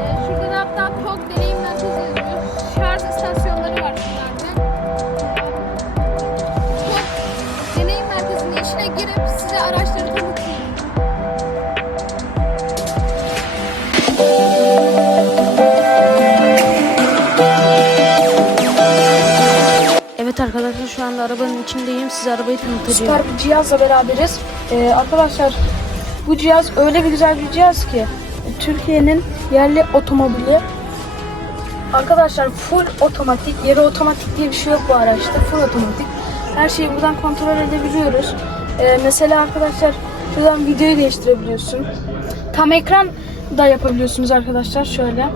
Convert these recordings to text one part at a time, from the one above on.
Ee, şurada da hatta Deneyim Merkezi yazıyor. Şarj istasyonları var şunlarda. TOK Deneyim Merkezi'nin içine girip size araçları tanıtayım. Evet arkadaşlar şu anda arabanın içindeyim. Size arabayı tanıtacağım. süper bir cihazla beraberiz. Ee, arkadaşlar bu cihaz öyle bir güzel bir cihaz ki Türkiye'nin yerli otomobili. Arkadaşlar full otomatik, yarı otomatik diye bir şey yok bu araçta. Full otomatik. Her şeyi buradan kontrol edebiliyoruz. Ee, mesela arkadaşlar şuradan videoyu değiştirebiliyorsun. Tam ekran da yapabiliyorsunuz arkadaşlar şöyle.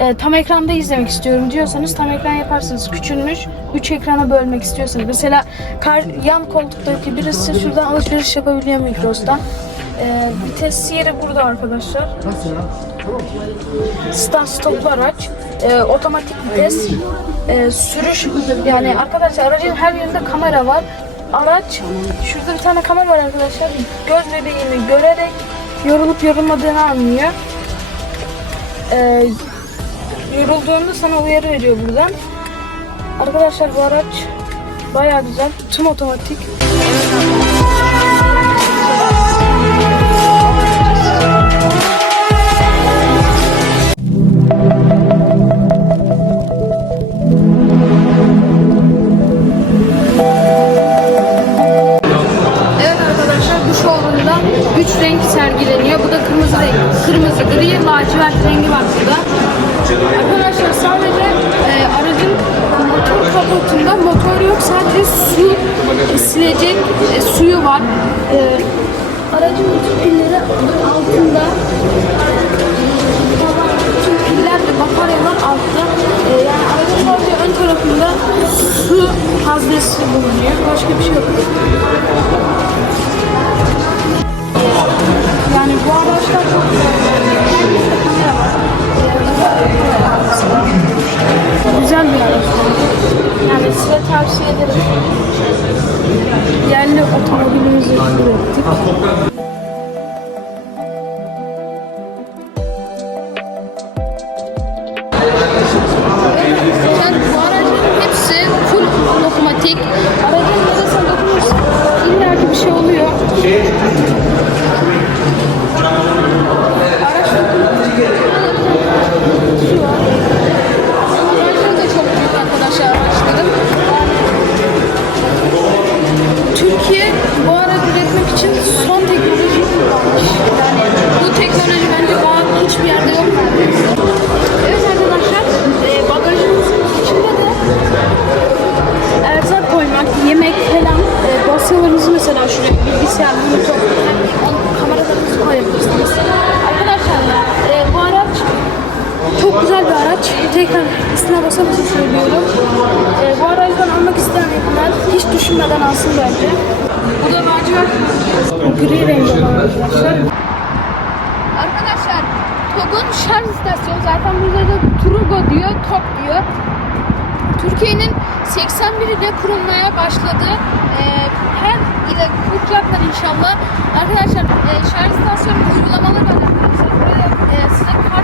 Ee, tam ekranda izlemek istiyorum diyorsanız tam ekran yaparsınız. Küçülmüş 3 ekrana bölmek istiyorsanız. Mesela kar, yan koltuktaki birisi şuradan alışveriş yapabiliyor Migros'tan. Ee, vites yeri burada arkadaşlar. Start stoplu araç. Ee, otomatik vites. Ee, sürüş yani arkadaşlar aracın her yerinde kamera var. Araç şurada bir tane kamera var arkadaşlar. Göz bebeğini görerek yorulup yorulmadığını anlıyor. Ee, yorulduğunda sana uyarı veriyor buradan. Arkadaşlar bu araç bayağı güzel. Tüm otomatik. E, aracın bütün pilleri altında. Bütün piller ve bataryalar altta. E, yani aracın sadece ön tarafında su haznesi bulunuyor. Başka bir şey yok. Yani bu araçlar çok Güzel bir araç. Yani size tavsiye ederim. Yerli otomobilimizi ürettik. Yani bu aracın hepsi full otomatik. Aracın mesela dokunursa illa bir şey oluyor. Üstüne basa basa söylüyorum. E, bu aracdan almak isteyenler hiç düşünmeden alsın bence. Bu da lacivert gri rengi arkadaşlar. Arkadaşlar TOG'un şarj istasyonu zaten burada da Turgo diyor, TOG diyor. Türkiye'nin 81'inde kurulmaya başladı. Ee, her ile kuracaklar inşallah. Arkadaşlar e, şarj istasyonu uygulamaları var arkadaşlar. Buraya e, size kart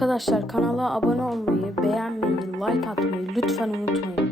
Arkadaşlar kanala abone olmayı, beğenmeyi, like atmayı lütfen unutmayın.